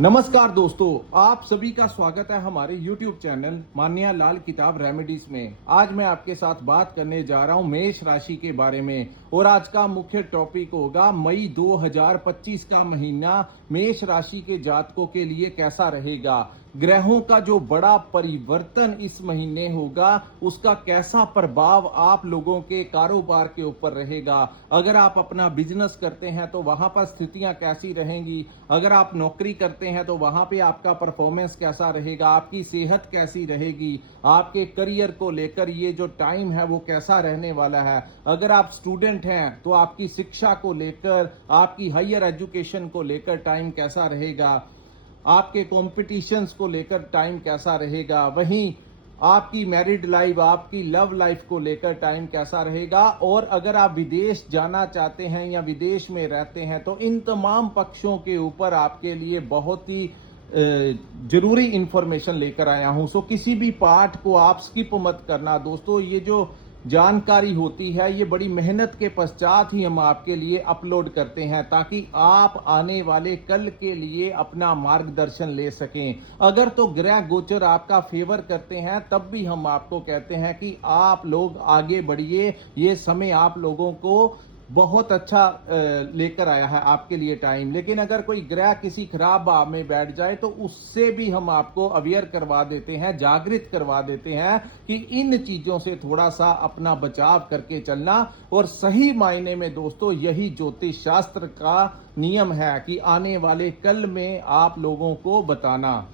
नमस्कार दोस्तों, आप सभी का स्वागत है हमारे YouTube चैनल मान्या लाल किताब रेमेडीज में। आज मैं आपके साथ बात करने जा रहा हूं मेष राशि के बारे में और आज का मुख्य टॉपिक होगा मई 2025 का महीना मेष राशि के जातकों के लिए कैसा रहेगा। ग्रहों का जो बड़ा परिवर्तन इस महीने होगा उसका कैसा प्रभाव आप लोगों के कारोबार के ऊपर रहेगा। अगर आप अपना बिजनेस करते हैं तो वहां पर स्थितियां कैसी रहेंगी, अगर आप नौकरी करते हैं तो वहां पे आपका परफॉर्मेंस कैसा रहेगा, आपकी सेहत कैसी रहेगी, आपके करियर को लेकर ये जो टाइम है वो कैसा रहने वाला है। अगर आप स्टूडेंट हैं तो आपकी शिक्षा को लेकर, आपकी हायर एजुकेशन को लेकर टाइम कैसा रहेगा, आपके कॉम्पिटिशन्स को लेकर टाइम कैसा रहेगा, वहीं आपकी मैरिड लाइफ, आपकी लव लाइफ को लेकर टाइम कैसा रहेगा। और अगर आप विदेश जाना चाहते हैं या विदेश में रहते हैं तो इन तमाम पक्षों के ऊपर आपके लिए बहुत ही जरूरी इंफॉर्मेशन लेकर आया हूं। सो किसी भी पार्ट को आप स्किप मत करना दोस्तों। ये जो जानकारी होती है ये बड़ी मेहनत के पश्चात ही हम आपके लिए अपलोड करते हैं ताकि आप आने वाले कल के लिए अपना मार्गदर्शन ले सकें। अगर तो ग्रह गोचर आपका फेवर करते हैं तब भी हम आपको कहते हैं कि आप लोग आगे बढ़िए, ये समय आप लोगों को बहुत अच्छा लेकर आया है आपके लिए टाइम। लेकिन अगर कोई ग्रह किसी खराब भाव में बैठ जाए तो उससे भी हम आपको अवेयर करवा देते हैं, जागृत करवा देते हैं कि इन चीजों से थोड़ा सा अपना बचाव करके चलना। और सही मायने में दोस्तों यही ज्योतिष शास्त्र का नियम है कि आने वाले कल में आप लोगों को बताना।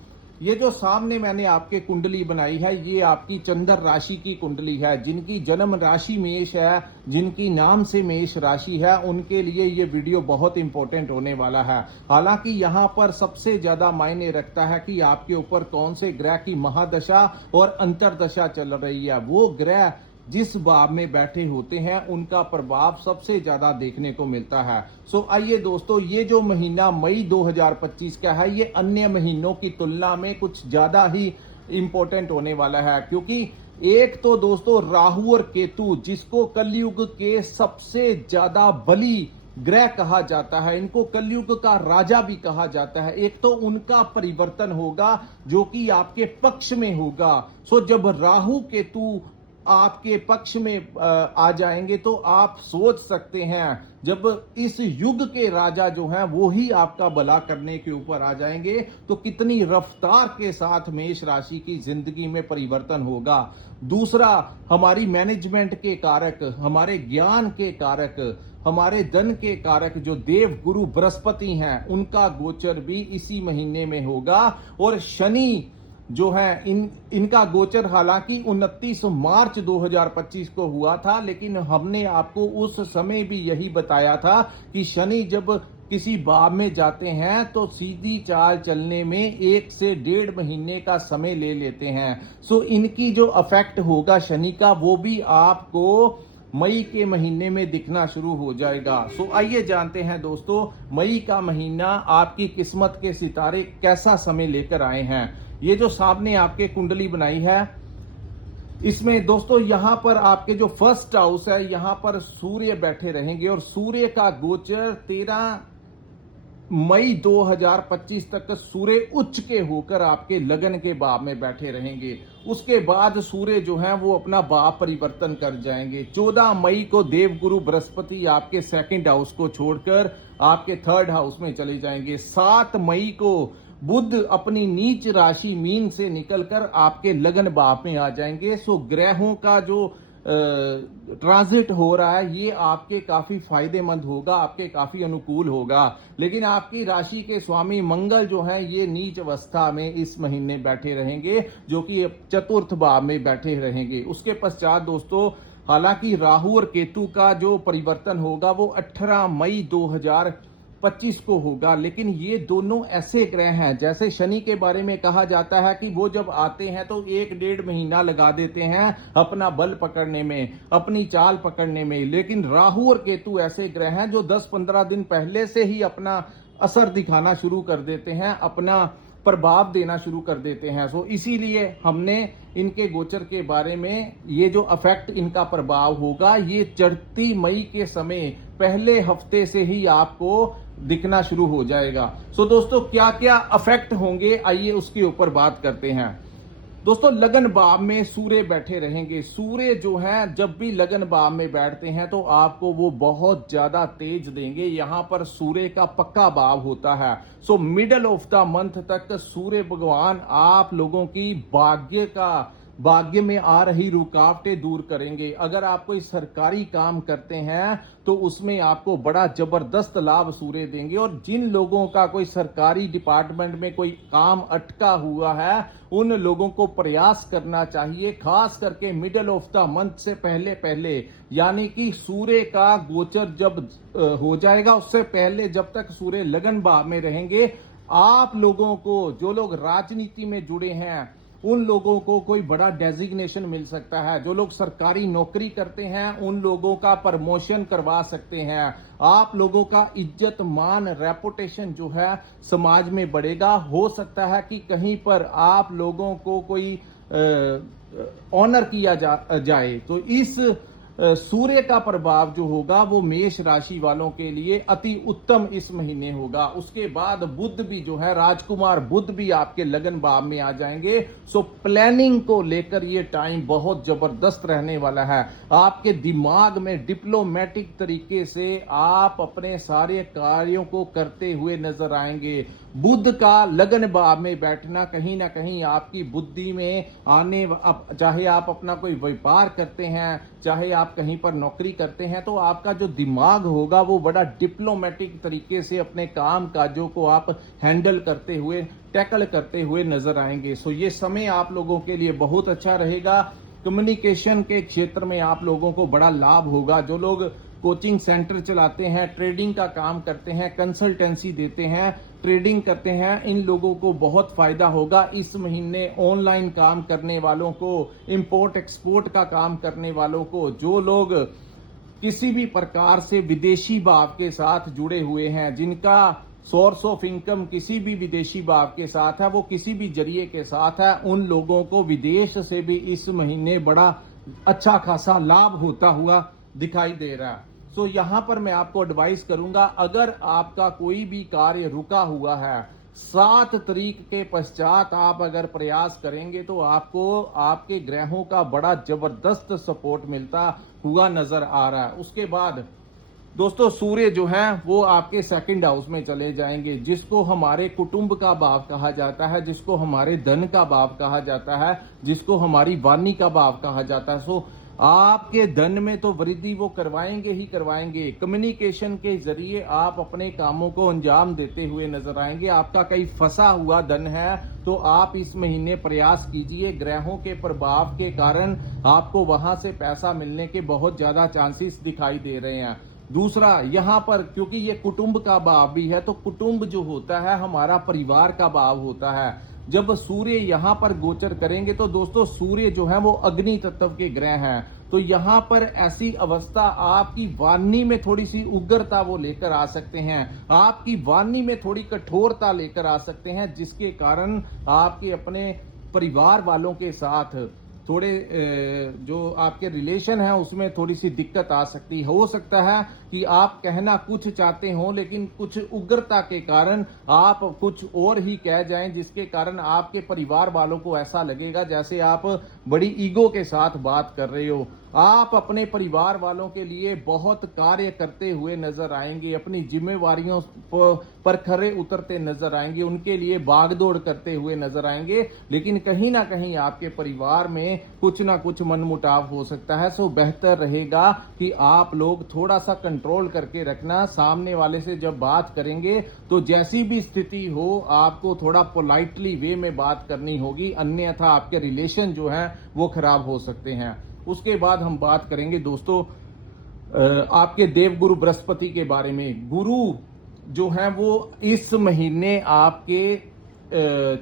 ये जो सामने मैंने आपके कुंडली बनाई है ये आपकी चंद्र राशि की कुंडली है। जिनकी जन्म राशि मेष है, जिनकी नाम से मेष राशि है, उनके लिए ये वीडियो बहुत इंपॉर्टेंट होने वाला है। हालांकि यहाँ पर सबसे ज्यादा मायने रखता है कि आपके ऊपर कौन से ग्रह की महादशा और अंतरदशा चल रही है। वो ग्रह जिस भाव में बैठे होते हैं उनका प्रभाव सबसे ज्यादा देखने को मिलता है। सो आइए दोस्तों, ये जो महीना मई 2025 का है ये अन्य महीनों की तुलना में कुछ ज्यादा ही इंपॉर्टेंट होने वाला है। क्योंकि एक तो दोस्तों राहु और केतु, जिसको कलयुग के सबसे ज्यादा बली ग्रह कहा जाता है, इनको कलयुग का राजा भी कहा जाता है, एक तो उनका परिवर्तन होगा जो कि आपके पक्ष में होगा। सो जब राहु केतु आपके पक्ष में आ जाएंगे तो आप सोच सकते हैं जब इस युग के राजा जो हैं वो ही आपका भला करने के ऊपर आ जाएंगे तो कितनी रफ्तार के साथ मेष राशि की जिंदगी में परिवर्तन होगा। दूसरा, हमारी मैनेजमेंट के कारक, हमारे ज्ञान के कारक, हमारे धन के कारक जो देव गुरु बृहस्पति हैं उनका गोचर भी इसी महीने में होगा। और शनि जो है इनका गोचर हालांकि 29 मार्च 2025 को हुआ था, लेकिन हमने आपको उस समय भी यही बताया था कि शनि जब किसी भाव में जाते हैं तो सीधी चाल चलने में 1 से 1.5 महीने का समय ले लेते हैं। सो इनकी जो इफेक्ट होगा शनि का वो भी आपको मई के महीने में दिखना शुरू हो जाएगा। सो आइए जानते हैं दोस्तों मई का महीना आपकी किस्मत के सितारे कैसा समय लेकर आए हैं। ये जो सामने आपके कुंडली बनाई है इसमें दोस्तों यहां पर आपके जो फर्स्ट हाउस है यहां पर सूर्य बैठे रहेंगे और सूर्य का गोचर 13 मई 2025 तक सूर्य उच्च के होकर आपके लगन के भाव में बैठे रहेंगे। उसके बाद सूर्य जो है वो अपना भाव परिवर्तन कर जाएंगे। 14 मई को देवगुरु बृहस्पति आपके सेकंड हाउस को छोड़कर आपके थर्ड हाउस में चले जाएंगे। 7 मई को बुध अपनी नीच राशि मीन से निकलकर आपके लगन भाव में आ जाएंगे। सो ग्रहों का जो ट्रांजिट हो रहा है ये आपके काफी फायदेमंद होगा, आपके काफी अनुकूल होगा। लेकिन आपकी राशि के स्वामी मंगल जो है ये नीच अवस्था में इस महीने बैठे रहेंगे, जो कि चतुर्थ भाव में बैठे रहेंगे। उसके पश्चात दोस्तों हालांकि राहु और केतु का जो परिवर्तन होगा वो 18 मई 2025 को होगा। लेकिन ये दोनों ऐसे ग्रह हैं, जैसे शनि के बारे में कहा जाता है कि वो जब आते हैं तो 1-1.5 महीना लगा देते हैं अपना बल पकड़ने में, अपनी चाल पकड़ने में। लेकिन राहु और केतु ऐसे ग्रह हैं जो 10-15 दिन पहले से ही अपना असर दिखाना शुरू कर देते हैं, अपना प्रभाव देना शुरू कर देते हैं। सो इसीलिए हमने इनके गोचर के बारे में, ये जो अफेक्ट इनका प्रभाव होगा ये चढ़ती मई के समय पहले हफ्ते से ही आपको दिखना शुरू हो जाएगा। सो दोस्तों, क्या क्या इफेक्ट होंगे, आइए उसके ऊपर बात करते हैं। दोस्तों, लगन भाव में सूर्य बैठे रहेंगे। सूर्य जो है जब भी लगन भाव में बैठते हैं तो आपको वो बहुत ज्यादा तेज देंगे। यहां पर सूर्य का पक्का भाव होता है। So middle of the month तक सूर्य भगवान आप लोगों की भाग्य में आ रही रुकावटें दूर करेंगे। अगर आप कोई सरकारी काम करते हैं तो उसमें आपको बड़ा जबरदस्त लाभ सूर्य देंगे। और जिन लोगों का कोई सरकारी डिपार्टमेंट में कोई काम अटका हुआ है, उन लोगों को प्रयास करना चाहिए, खास करके मिडल ऑफ द मंथ से पहले पहले, यानी कि सूर्य का गोचर जब हो जाएगा उससे पहले, जब तक सूर्य लगन भाव में रहेंगे, आप लोगों को, जो लोग राजनीति में जुड़े हैं, उन लोगों को कोई बड़ा डेजिग्नेशन मिल सकता है। जो लोग सरकारी नौकरी करते हैं उन लोगों का प्रमोशन करवा सकते हैं। आप लोगों का इज्जत मान रेपुटेशन जो है समाज में बढ़ेगा। हो सकता है कि कहीं पर आप लोगों को कोई ऑनर किया जाए। तो इस सूर्य का प्रभाव जो होगा वो मेष राशि वालों के लिए अति उत्तम इस महीने होगा। उसके बाद बुध भी जो है, राजकुमार बुध भी आपके लगन भाव में आ जाएंगे। सो प्लानिंग को लेकर ये टाइम बहुत जबरदस्त रहने वाला है। आपके दिमाग में डिप्लोमेटिक तरीके से आप अपने सारे कार्यों को करते हुए नजर आएंगे। बुध का लगन भाव में बैठना कहीं ना कहीं आपकी बुद्धि में आने, चाहे आप अपना कोई व्यापार करते हैं, चाहे आप कहीं पर नौकरी करते हैं, तो आपका जो दिमाग होगा वो बड़ा डिप्लोमेटिक तरीके से अपने काम काजों को आप हैंडल करते हुए, टैकल करते हुए नजर आएंगे। सो ये समय आप लोगों के लिए बहुत अच्छा रहेगा। कम्युनिकेशन के क्षेत्र में आप लोगों को बड़ा लाभ होगा। जो लोग कोचिंग सेंटर चलाते हैं, ट्रेडिंग का काम करते हैं, कंसल्टेंसी देते हैं, ट्रेडिंग करते हैं, इन लोगों को बहुत फायदा होगा इस महीने। ऑनलाइन काम करने वालों को, इंपोर्ट एक्सपोर्ट का काम करने वालों को, जो लोग किसी भी प्रकार से विदेशी भाव के साथ जुड़े हुए हैं, जिनका सोर्स ऑफ इनकम किसी भी विदेशी भाव के साथ है, वो किसी भी जरिए के साथ है, उन लोगों को विदेश से भी इस महीने बड़ा अच्छा खासा लाभ होता हुआ दिखाई दे रहा है। सो यहां पर मैं आपको एडवाइस करूंगा, अगर आपका कोई भी कार्य रुका हुआ है, 7 तारीख के पश्चात आप अगर प्रयास करेंगे तो आपको आपके ग्रहों का बड़ा जबरदस्त सपोर्ट मिलता हुआ नजर आ रहा है। उसके बाद दोस्तों, सूर्य जो है वो आपके सेकंड हाउस में चले जाएंगे, जिसको हमारे कुटुंब का भाव कहा जाता है, जिसको हमारे धन का भाव कहा जाता है, जिसको हमारी वाणी का भाव कहा जाता है। सो आपके धन में तो वृद्धि वो करवाएंगे ही करवाएंगे। कम्युनिकेशन के जरिए आप अपने कामों को अंजाम देते हुए नजर आएंगे। आपका कहीं फंसा हुआ धन है तो आप इस महीने प्रयास कीजिए। ग्रहों के प्रभाव के कारण आपको वहां से पैसा मिलने के बहुत ज्यादा चांसेस दिखाई दे रहे हैं। दूसरा, यहां पर क्योंकि ये कुटुंब का भाव भी है, तो कुटुंब जो होता है हमारा परिवार का भाव होता है। जब सूर्य यहां पर गोचर करेंगे तो दोस्तों, सूर्य जो है वो अग्नि तत्व के ग्रह हैं, तो यहां पर ऐसी अवस्था, आपकी वाणी में थोड़ी सी उग्रता वो लेकर आ सकते हैं, आपकी वाणी में थोड़ी कठोरता लेकर आ सकते हैं, जिसके कारण आपके अपने परिवार वालों के साथ थोड़े जो आपके रिलेशन है उसमें थोड़ी सी दिक्कत आ सकती है। हो सकता है कि आप कहना कुछ चाहते हो लेकिन कुछ उग्रता के कारण आप कुछ और ही कह जाएं, जिसके कारण आपके परिवार वालों को ऐसा लगेगा जैसे आप बड़ी ईगो के साथ बात कर रहे हो। आप अपने परिवार वालों के लिए बहुत कार्य करते हुए नजर आएंगे, अपनी जिम्मेवारियों पर खरे उतरते नजर आएंगे, उनके लिए भागदौड़ करते हुए नजर आएंगे, लेकिन कहीं ना कहीं आपके परिवार में कुछ ना कुछ मनमुटाव हो सकता है। सो बेहतर रहेगा कि आप लोग थोड़ा सा कंट्रोल करके रखना। सामने वाले से जब बात करेंगे तो जैसी भी स्थिति हो आपको थोड़ा पोलाइटली वे में बात करनी होगी, अन्यथा आपके रिलेशन जो है वो खराब हो सकते हैं। उसके बाद हम बात करेंगे दोस्तों आपके देवगुरु बृहस्पति के बारे में। गुरु जो है वो इस महीने आपके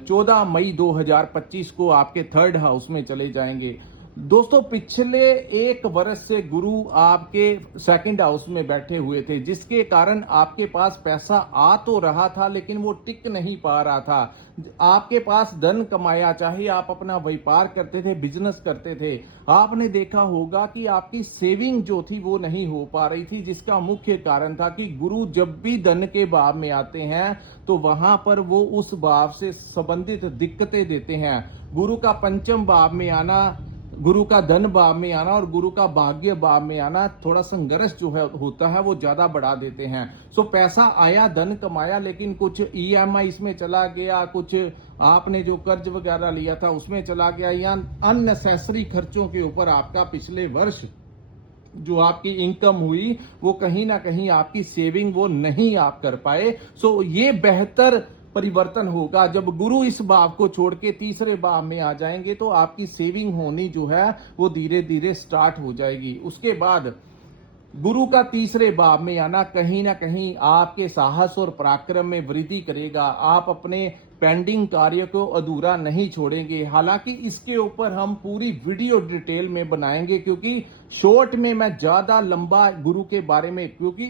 14 मई 2025 को आपके 3rd हाउस में चले जाएंगे। दोस्तों पिछले एक वर्ष से गुरु आपके सेकंड हाउस में बैठे हुए थे, जिसके कारण आपके पास पैसा आ तो रहा था लेकिन वो टिक नहीं पा रहा था। आपके पास धन कमाया, चाहे आप अपना व्यापार करते थे, बिजनेस करते थे, आपने देखा होगा कि आपकी सेविंग जो थी वो नहीं हो पा रही थी, जिसका मुख्य कारण था कि गुरु जब भी धन के भाव में आते हैं तो वहां पर वो उस भाव से संबंधित दिक्कतें देते हैं। गुरु का पंचम भाव में आना, गुरु का धन भाव में आना और गुरु का भाग्य भाव में आना थोड़ा संघर्ष जो है होता है वो ज्यादा बढ़ा देते हैं। सो पैसा आया, धन कमाया, लेकिन कुछ ईएमआई इसमें चला गया, कुछ आपने जो कर्ज वगैरह लिया था उसमें चला गया, या अननेसेसरी खर्चों के ऊपर आपका पिछले वर्ष जो आपकी इनकम हुई वो कहीं ना कहीं आपकी सेविंग वो नहीं आप कर पाए। सो ये बेहतर परिवर्तन होगा जब गुरु इस भाव को छोड़ के तीसरे भाव में आ जाएंगे, तो आपकी सेविंग होनी जो है वो धीरे धीरे स्टार्ट हो जाएगी। उसके बाद गुरु का तीसरे भाव में आना कहीं ना कहीं आपके साहस और पराक्रम में वृद्धि करेगा। आप अपने पेंडिंग कार्य को अधूरा नहीं छोड़ेंगे। हालांकि इसके ऊपर हम पूरी वीडियो डिटेल में बनाएंगे, क्योंकि शॉर्ट में मैं ज्यादा लंबा गुरु के बारे में, क्योंकि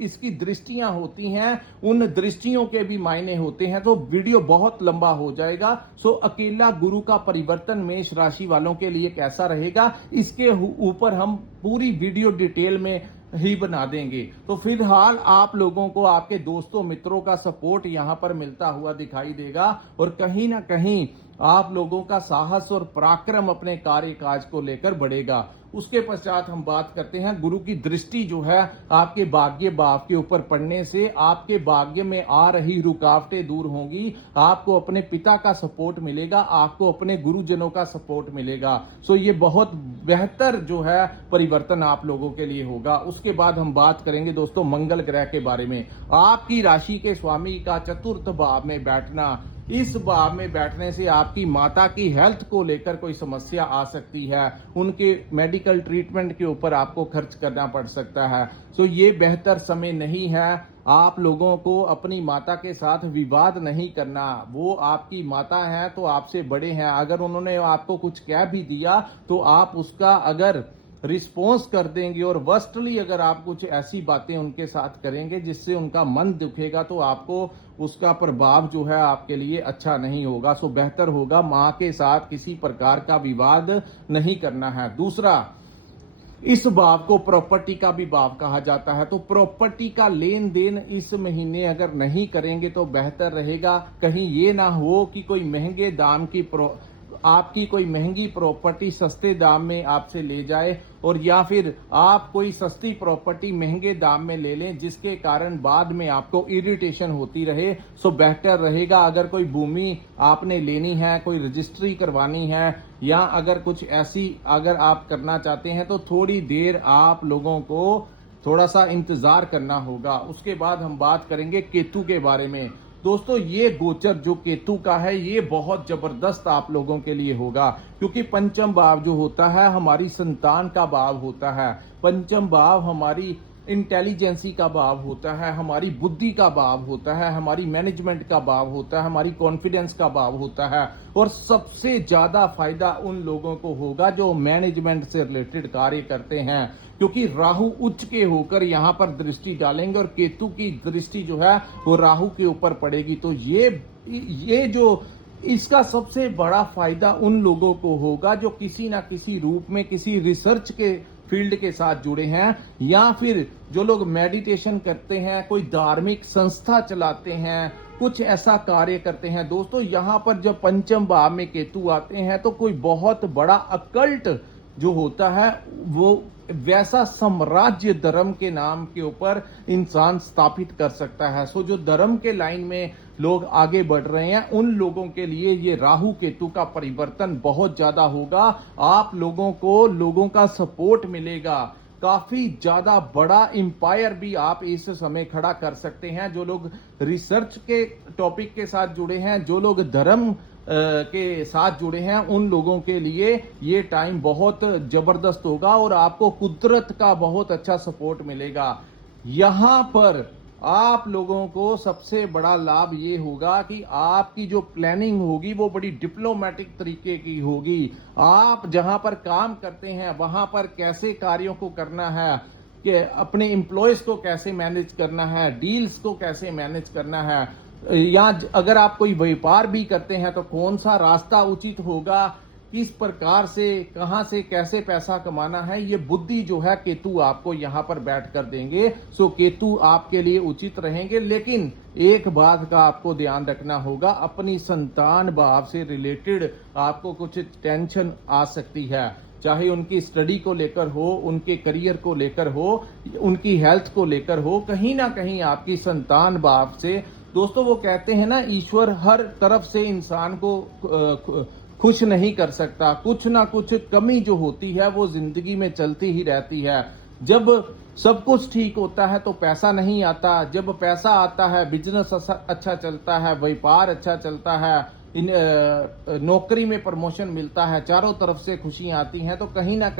इसकी दृष्टियां होती हैं, उन दृष्टियों के भी मायने होते हैं, तो वीडियो बहुत लंबा हो जाएगा। सो अकेला गुरु का परिवर्तन मेष राशि वालों के लिए कैसा रहेगा, इसके ऊपर हम पूरी वीडियो डिटेल में ही बना देंगे। तो फिलहाल आप लोगों को आपके दोस्तों मित्रों का सपोर्ट यहां पर मिलता हुआ दिखाई देगा, और कहीं ना कहीं आप लोगों का साहस और पराक्रम अपने कार्य काज को लेकर बढ़ेगा। उसके पश्चात हम बात करते हैं गुरु की दृष्टि जो है आपके भाग्य भाव के ऊपर पड़ने से आपके भाग्य में आ रही रुकावटें दूर होंगी, आपको अपने पिता का सपोर्ट मिलेगा, आपको अपने गुरुजनों का सपोर्ट मिलेगा। सो ये बहुत बेहतर जो है परिवर्तन आप लोगों के लिए होगा। उसके बाद हम बात करेंगे दोस्तों मंगल ग्रह के बारे में। आपकी राशि के स्वामी का चतुर्थ भाव में बैठना, इस भाव में बैठने से आपकी माता की हेल्थ को लेकर कोई समस्या आ सकती है, उनके मेडिकल ट्रीटमेंट के ऊपर आपको खर्च करना पड़ सकता है। सो ये बेहतर समय नहीं है। आप लोगों को अपनी माता के साथ विवाद नहीं करना। वो आपकी माता है तो आपसे बड़े हैं, अगर उन्होंने आपको कुछ कह भी दिया तो आप उसका अगर रिस्पॉन्स कर देंगे और वर्स्टली अगर आप कुछ ऐसी बातें उनके साथ करेंगे जिससे उनका मन दुखेगा, तो आपको उसका प्रभाव जो है आपके लिए अच्छा नहीं होगा। सो बेहतर होगा मां के साथ किसी प्रकार का विवाद नहीं करना है। दूसरा, इस भाव को प्रॉपर्टी का भी भाव कहा जाता है, तो प्रॉपर्टी का लेन देन इस महीने अगर नहीं करेंगे तो बेहतर रहेगा। कहीं ये ना हो कि कोई महंगे दाम की आपकी कोई महंगी प्रॉपर्टी सस्ते दाम में आपसे ले जाए, और या फिर आप कोई सस्ती प्रॉपर्टी महंगे दाम में ले लें जिसके कारण बाद में आपको इरिटेशन होती रहे। सो बेहतर रहेगा अगर कोई भूमि आपने लेनी है, कोई रजिस्ट्री करवानी है, या अगर कुछ ऐसी अगर आप करना चाहते हैं तो थोड़ी देर आप लोगों को थोड़ा सा इंतजार करना होगा। उसके बाद हम बात करेंगे केतु के बारे में। दोस्तों ये गोचर जो केतु का है ये बहुत जबरदस्त आप लोगों के लिए होगा, क्योंकि पंचम भाव जो होता है हमारी संतान का भाव होता है, पंचम भाव हमारी इंटेलिजेंसी का भाव होता है, हमारी बुद्धि का भाव होता है, हमारी मैनेजमेंट का भाव होता है, हमारी कॉन्फिडेंस का भाव होता है। और सबसे ज्यादा फायदा उन लोगों को होगा जो मैनेजमेंट से रिलेटेड कार्य करते हैं, क्योंकि राहु उच्च के होकर यहाँ पर दृष्टि डालेंगे और केतु की दृष्टि जो है वो राहु के ऊपर पड़ेगी। तो ये जो इसका सबसे बड़ा फायदा उन लोगों को होगा जो किसी ना किसी रूप में किसी रिसर्च के फील्ड के साथ जुड़े हैं, या फिर जो लोग मेडिटेशन करते हैं, कोई धार्मिक संस्था चलाते हैं, कुछ ऐसा कार्य करते हैं। दोस्तों यहाँ पर जब पंचम भाव में केतु आते हैं तो कोई बहुत बड़ा अकल्ट जो होता है वो वैसा साम्राज्य धर्म के नाम के ऊपर इंसान स्थापित कर सकता है। सो जो धर्म के लाइन में लोग आगे बढ़ रहे हैं उन लोगों के लिए ये राहु केतु का परिवर्तन बहुत ज्यादा होगा। आप लोगों को लोगों का सपोर्ट मिलेगा, काफी ज्यादा बड़ा एम्पायर भी आप इस समय खड़ा कर सकते हैं। जो लोग रिसर्च के टॉपिक के साथ जुड़े हैं, जो लोग धर्म के साथ जुड़े हैं, उन लोगों के लिए ये टाइम बहुत जबरदस्त होगा और आपको कुदरत का बहुत अच्छा सपोर्ट मिलेगा। यहां पर आप लोगों को सबसे बड़ा लाभ ये होगा कि आपकी जो प्लानिंग होगी वो बड़ी डिप्लोमेटिक तरीके की होगी। आप जहां पर काम करते हैं वहां पर कैसे कार्यों को करना है, कि अपने एम्प्लॉयज को कैसे मैनेज करना है, डील्स को कैसे मैनेज करना है, या अगर आप कोई व्यापार भी करते हैं तो कौन सा रास्ता उचित होगा, किस प्रकार से कहां से कैसे पैसा कमाना है, ये बुद्धि जो है केतु आपको यहां पर बैठ कर देंगे। सो केतु आपके लिए उचित रहेंगे। लेकिन एक बात का आपको ध्यान रखना होगा, अपनी संतान भाव से रिलेटेड आपको कुछ टेंशन आ सकती है, चाहे उनकी स्टडी को लेकर हो, उनके करियर को लेकर हो, उनकी हेल्थ को लेकर हो, कहीं ना कहीं आपकी संतान भाव से। दोस्तों वो कहते हैं ना, ईश्वर हर तरफ से इंसान को खुश नहीं कर सकता, कुछ ना कुछ कमी जो होती है वो जिंदगी में चलती ही रहती है। जब सब कुछ ठीक होता है तो पैसा नहीं आता, जब पैसा आता है बिजनेस अच्छा चलता है, व्यापार अच्छा चलता है, नौकरी में प्रमोशन मिलता है, चारों तरफ से खुशियां आती हैं, तो कहीं ना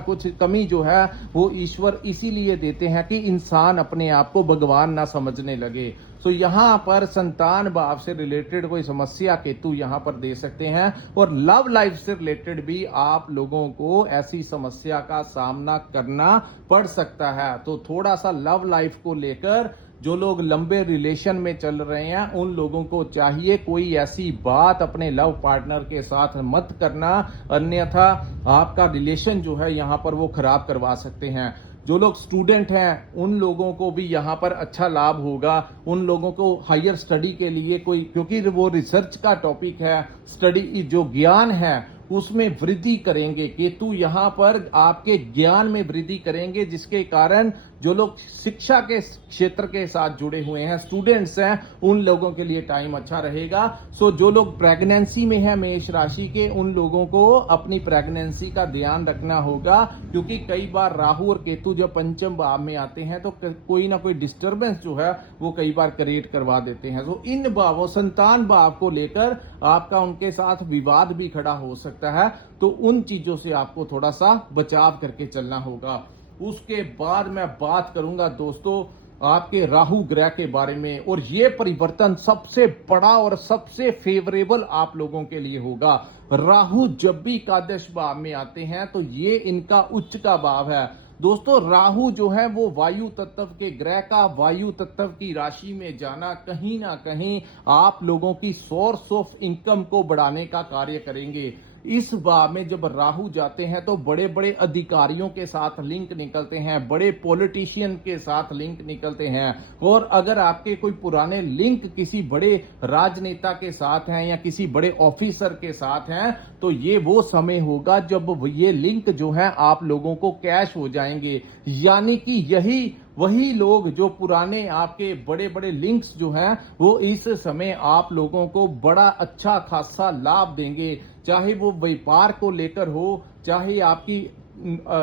कुछ कमी जो है वो ईश्वर इसीलिए देते हैं कि इंसान अपने आप को भगवान ना समझने लगे। सो यहाँ पर संतान भाव से रिलेटेड कोई समस्या केतु यहाँ पर दे सकते हैं, और लव लाइफ से रिलेटेड भी आप लोगों को ऐसी समस्या का सामना करना पड़ सकता है। तो थोड़ा सा लव लाइफ को लेकर जो लोग लंबे रिलेशन में चल रहे हैं उन लोगों को चाहिए कोई ऐसी बात अपने लव पार्टनर के साथ मत करना, अन्यथा आपका रिलेशन जो है यहाँ पर वो खराब करवा सकते हैं। जो लोग स्टूडेंट हैं उन लोगों को भी यहाँ पर अच्छा लाभ होगा, उन लोगों को हायर स्टडी के लिए कोई, क्योंकि वो रिसर्च का टॉपिक है, स्टडी जो ज्ञान है उसमें वृद्धि करेंगे। केतु यहाँ पर आपके ज्ञान में वृद्धि करेंगे, जिसके कारण जो लोग शिक्षा के क्षेत्र के साथ जुड़े हुए हैं, स्टूडेंट्स हैं, उन लोगों के लिए टाइम अच्छा रहेगा। सो जो लोग प्रेगनेंसी में है मेष राशि के, उन लोगों को अपनी प्रेगनेंसी का ध्यान रखना होगा, क्योंकि कई बार राहु और केतु जब पंचम भाव में आते हैं तो कोई ना कोई डिस्टर्बेंस जो है वो कई बार क्रिएट करवा देते हैं। तो इन भावों, संतान भाव को लेकर आपका उनके साथ विवाद भी खड़ा हो सकता है, तो उन चीजों से आपको थोड़ा सा बचाव करके चलना होगा। उसके बाद मैं बात करूंगा दोस्तों आपके राहु ग्रह के बारे में, और ये परिवर्तन सबसे बड़ा और सबसे फेवरेबल आप लोगों के लिए होगा। राहु जब भी एकादश भाव में आते हैं तो ये इनका उच्च का भाव है। दोस्तों राहु जो है वो वायु तत्व के ग्रह का वायु तत्व की राशि में जाना कहीं ना कहीं आप लोगों की सोर्स ऑफ इनकम को बढ़ाने का कार्य करेंगे। इस भाव में जब राहु जाते हैं तो बड़े बड़े अधिकारियों के साथ लिंक निकलते हैं, बड़े पॉलिटिशियन के साथ लिंक निकलते हैं, और अगर आपके कोई पुराने लिंक किसी बड़े राजनेता के साथ हैं या किसी बड़े ऑफिसर के साथ हैं तो ये वो समय होगा जब ये लिंक जो है आप लोगों को कैश हो जाएंगे। यानी कि यही वही लोग जो पुराने आपके बड़े बड़े लिंक्स जो हैं वो इस समय आप लोगों को बड़ा अच्छा खासा लाभ देंगे, चाहे वो व्यापार को लेकर हो, चाहे आपकी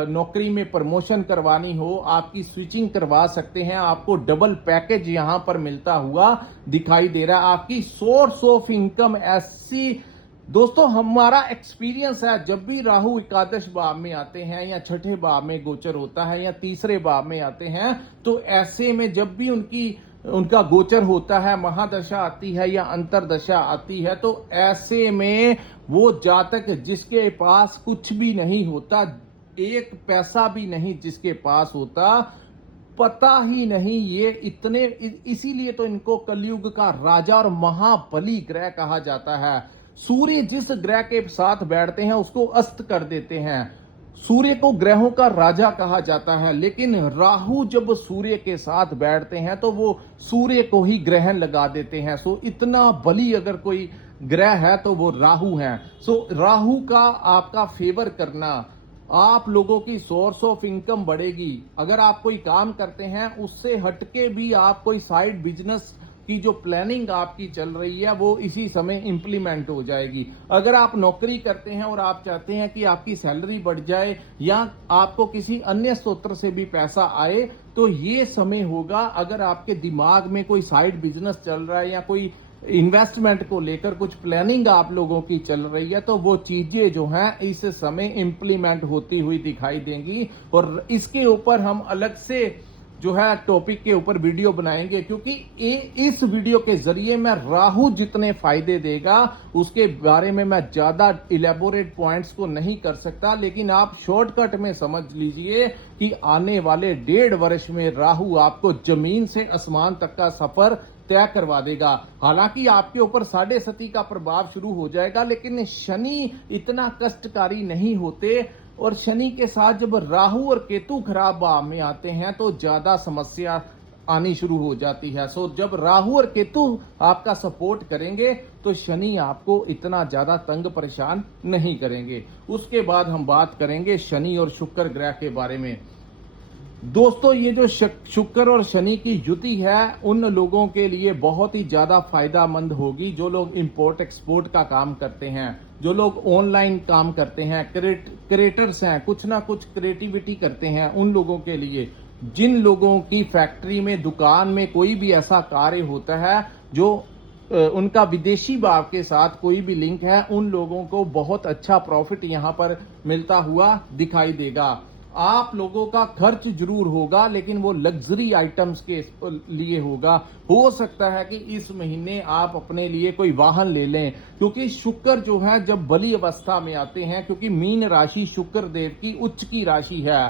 नौकरी में प्रमोशन करवानी हो, आपकी स्विचिंग करवा सकते हैं, आपको डबल पैकेज यहां पर मिलता हुआ दिखाई दे रहा है। आपकी सोर्स ऑफ इनकम ऐसी, दोस्तों हमारा एक्सपीरियंस है, जब भी राहु एकादश भाव में आते हैं या छठे भाव में गोचर होता है या तीसरे भाव में आते हैं, तो ऐसे में जब भी उनका गोचर होता है, महादशा आती है या अंतरदशा आती है, तो ऐसे में वो जातक जिसके पास कुछ भी नहीं होता, एक पैसा भी नहीं जिसके पास होता, पता ही नहीं ये इतने, इसीलिए तो इनको कलयुग का राजा और महाबली ग्रह कहा जाता है। सूर्य जिस ग्रह के साथ बैठते हैं उसको अस्त कर देते हैं, सूर्य को ग्रहों का राजा कहा जाता है, लेकिन राहु जब सूर्य के साथ बैठते हैं तो वो सूर्य को ही ग्रहण लगा देते हैं। सो इतना बली अगर कोई ग्रह है तो वो राहु है। सो राहु का आपका फेवर करना, आप लोगों की सोर्स ऑफ इनकम बढ़ेगी। अगर आप कोई काम करते हैं उससे हटके भी आप कोई साइड बिजनेस की जो प्लानिंग आपकी चल रही है वो इसी समय इंप्लीमेंट हो जाएगी। अगर आप नौकरी करते हैं और आप चाहते हैं कि आपकी सैलरी बढ़ जाए या आपको किसी अन्य स्रोत से भी पैसा आए, तो ये समय होगा। अगर आपके दिमाग में कोई साइड बिजनेस चल रहा है या कोई इन्वेस्टमेंट को लेकर कुछ प्लानिंग आप लोगों की चल रही है, तो वो चीजें जो हैं इस समय इंप्लीमेंट होती हुई दिखाई देंगी। और इसके ऊपर हम अलग से जो है टॉपिक के ऊपर वीडियो बनाएंगे, क्योंकि इस वीडियो के जरिए मैं राहु जितने फायदे देगा उसके बारे में मैं ज्यादा इलेबोरेट पॉइंट्स को नहीं कर सकता, लेकिन आप शॉर्टकट में समझ लीजिए कि आने वाले 1.5 वर्ष में राहु आपको जमीन से आसमान तक का सफर तय करवा देगा। हालांकि आपके ऊपर 7.5 का प्रभाव शुरू हो जाएगा, लेकिन शनि इतना कष्टकारी नहीं होते, और शनि के साथ जब राहु और केतु खराब भाव में आते हैं तो ज्यादा समस्या आनी शुरू हो जाती है। सो जब राहु और केतु आपका सपोर्ट करेंगे तो शनि आपको इतना ज्यादा तंग परेशान नहीं करेंगे। उसके बाद हम बात करेंगे शनि और शुक्र ग्रह के बारे में। दोस्तों, ये जो शुक्र और शनि की युति है उन लोगों के लिए बहुत ही ज्यादा फायदामंद होगी जो लोग इंपोर्ट एक्सपोर्ट का काम करते हैं, जो लोग ऑनलाइन काम करते हैं, क्रिएटर्स हैं, कुछ ना कुछ क्रिएटिविटी करते हैं, उन लोगों के लिए। जिन लोगों की फैक्ट्री में, दुकान में कोई भी ऐसा कार्य होता है जो उनका विदेशी भाव के साथ कोई भी लिंक है, उन लोगों को बहुत अच्छा प्रॉफिट यहां पर मिलता हुआ दिखाई देगा। आप लोगों का खर्च जरूर होगा, लेकिन वो लग्जरी आइटम्स के लिए होगा। हो सकता है कि इस महीने आप अपने लिए कोई वाहन ले लें, क्योंकि शुक्र जो है जब बली अवस्था में आते हैं, क्योंकि मीन राशि शुक्र देव की उच्च की राशि है,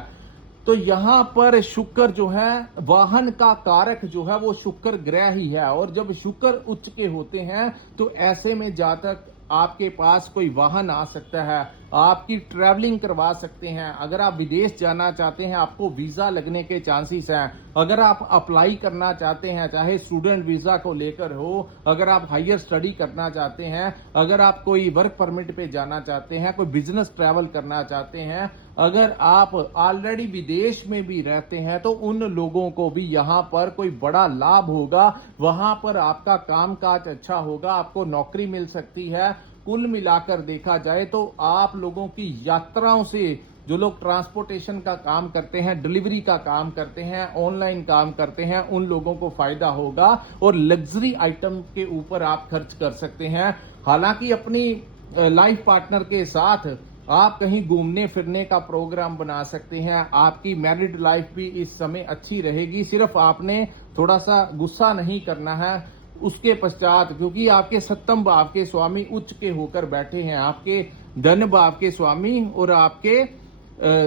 तो यहां पर शुक्र जो है वाहन का कारक जो है वो शुक्र ग्रह ही है। और जब शुक्र उच्च के होते हैं तो ऐसे में जातक आपके पास कोई वाहन आ सकता है, आपकी ट्रैवलिंग करवा सकते हैं। अगर आप विदेश जाना चाहते हैं, आपको वीजा लगने के चांसेस हैं। अगर आप अप्लाई करना चाहते हैं, चाहे स्टूडेंट वीजा को लेकर हो, अगर आप हायर स्टडी करना चाहते हैं, अगर आप कोई वर्क परमिट पे जाना चाहते हैं, कोई बिजनेस ट्रैवल करना चाहते हैं, अगर आप ऑलरेडी विदेश में भी रहते हैं, तो उन लोगों को भी यहां पर कोई बड़ा लाभ होगा। वहां पर आपका कामकाज अच्छा होगा, आपको नौकरी मिल सकती है। कुल मिलाकर देखा जाए तो आप लोगों की यात्राओं से, जो लोग ट्रांसपोर्टेशन का काम करते हैं, डिलीवरी का काम करते हैं, ऑनलाइन काम करते हैं, उन लोगों को फायदा होगा और लग्जरी आइटम के ऊपर आप खर्च कर सकते हैं। हालांकि अपनी लाइफ पार्टनर के साथ आप कहीं घूमने फिरने का प्रोग्राम बना सकते हैं। आपकी मैरिड लाइफ भी इस समय अच्छी रहेगी। सिर्फ आपने थोड़ा सा गुस्सा नहीं करना है उसके पश्चात, क्योंकि आपके 7वें भाव के स्वामी उच्च के होकर बैठे हैं। आपके धन भाव के स्वामी और आपके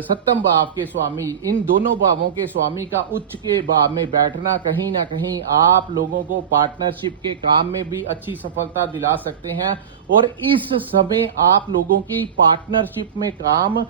7वें भाव के स्वामी, इन दोनों भावों के स्वामी का उच्च के भाव में बैठना कहीं ना कहीं आप लोगों को पार्टनरशिप के काम में भी अच्छी सफलता दिला सकते हैं। और इस समय आप लोगों की पार्टनरशिप में काम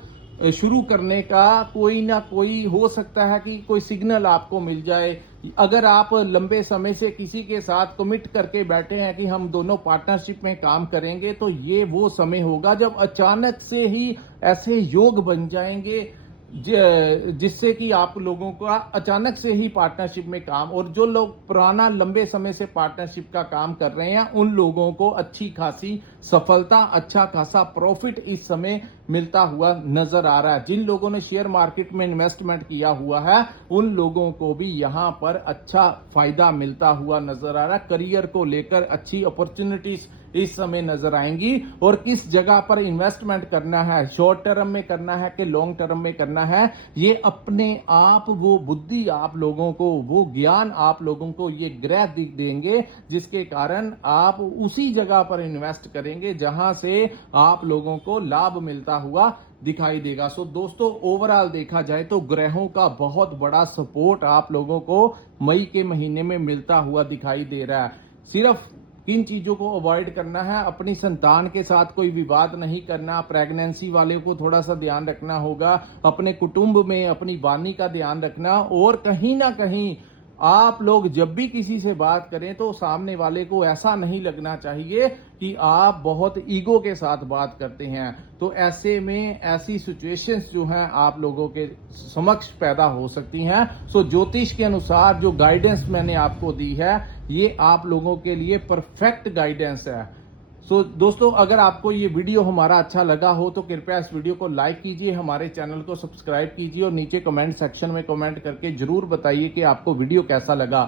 शुरू करने का कोई ना कोई हो सकता है कि कोई सिग्नल आपको मिल जाए। अगर आप लंबे समय से किसी के साथ कमिट करके बैठे हैं कि हम दोनों पार्टनरशिप में काम करेंगे, तो ये वो समय होगा जब अचानक से ही ऐसे योग बन जाएंगे जिससे कि आप लोगों का अचानक से ही पार्टनरशिप में काम, और जो लोग पुराना लंबे समय से पार्टनरशिप का काम कर रहे हैं उन लोगों को अच्छी खासी सफलता, अच्छा खासा प्रॉफिट इस समय मिलता हुआ नजर आ रहा है। जिन लोगों ने शेयर मार्केट में इन्वेस्टमेंट किया हुआ है उन लोगों को भी यहां पर अच्छा फायदा मिलता हुआ नजर आ रहा है। करियर को लेकर अच्छी अपॉर्चुनिटीज इस समय नजर आएंगी। और किस जगह पर इन्वेस्टमेंट करना है, शॉर्ट टर्म में करना है कि लॉन्ग टर्म में करना है, ये अपने आप वो बुद्धि आप लोगों को, वो ज्ञान आप लोगों को ये ग्रह दिख देंगे, जिसके कारण आप उसी जगह पर इन्वेस्ट करेंगे जहां से आप लोगों को लाभ मिलता हुआ दिखाई देगा। सो दोस्तों, ओवरऑल देखा जाए तो ग्रहों का बहुत बड़ा सपोर्ट आप लोगों को मई के महीने में मिलता हुआ दिखाई दे रहा है। सिर्फ किन चीजों को अवॉइड करना है, अपनी संतान के साथ कोई विवाद नहीं करना, प्रेगनेंसी वाले को थोड़ा सा ध्यान रखना होगा, अपने कुटुंब में अपनी वाणी का ध्यान रखना, और कहीं ना कहीं आप लोग जब भी किसी से बात करें तो सामने वाले को ऐसा नहीं लगना चाहिए कि आप बहुत ईगो के साथ बात करते हैं। तो ऐसे में ऐसी सिचुएशंस जो हैं आप लोगों के समक्ष पैदा हो सकती हैं। सो ज्योतिष के अनुसार जो गाइडेंस मैंने आपको दी है ये आप लोगों के लिए परफेक्ट गाइडेंस है। सो दोस्तों, अगर आपको ये वीडियो हमारा अच्छा लगा हो तो कृपया इस वीडियो को लाइक कीजिए, हमारे चैनल को सब्सक्राइब कीजिए और नीचे कमेंट सेक्शन में कमेंट करके जरूर बताइए कि आपको वीडियो कैसा लगा।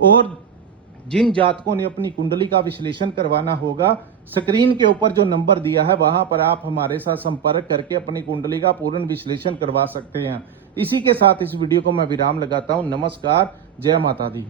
और जिन जातकों ने अपनी कुंडली का विश्लेषण करवाना होगा, स्क्रीन के ऊपर जो नंबर दिया है वहां पर आप हमारे साथ संपर्क करके अपनी कुंडली का पूर्ण विश्लेषण करवा सकते हैं। इसी के साथ इस वीडियो को मैं विराम लगाता हूं। नमस्कार, जय माता दी।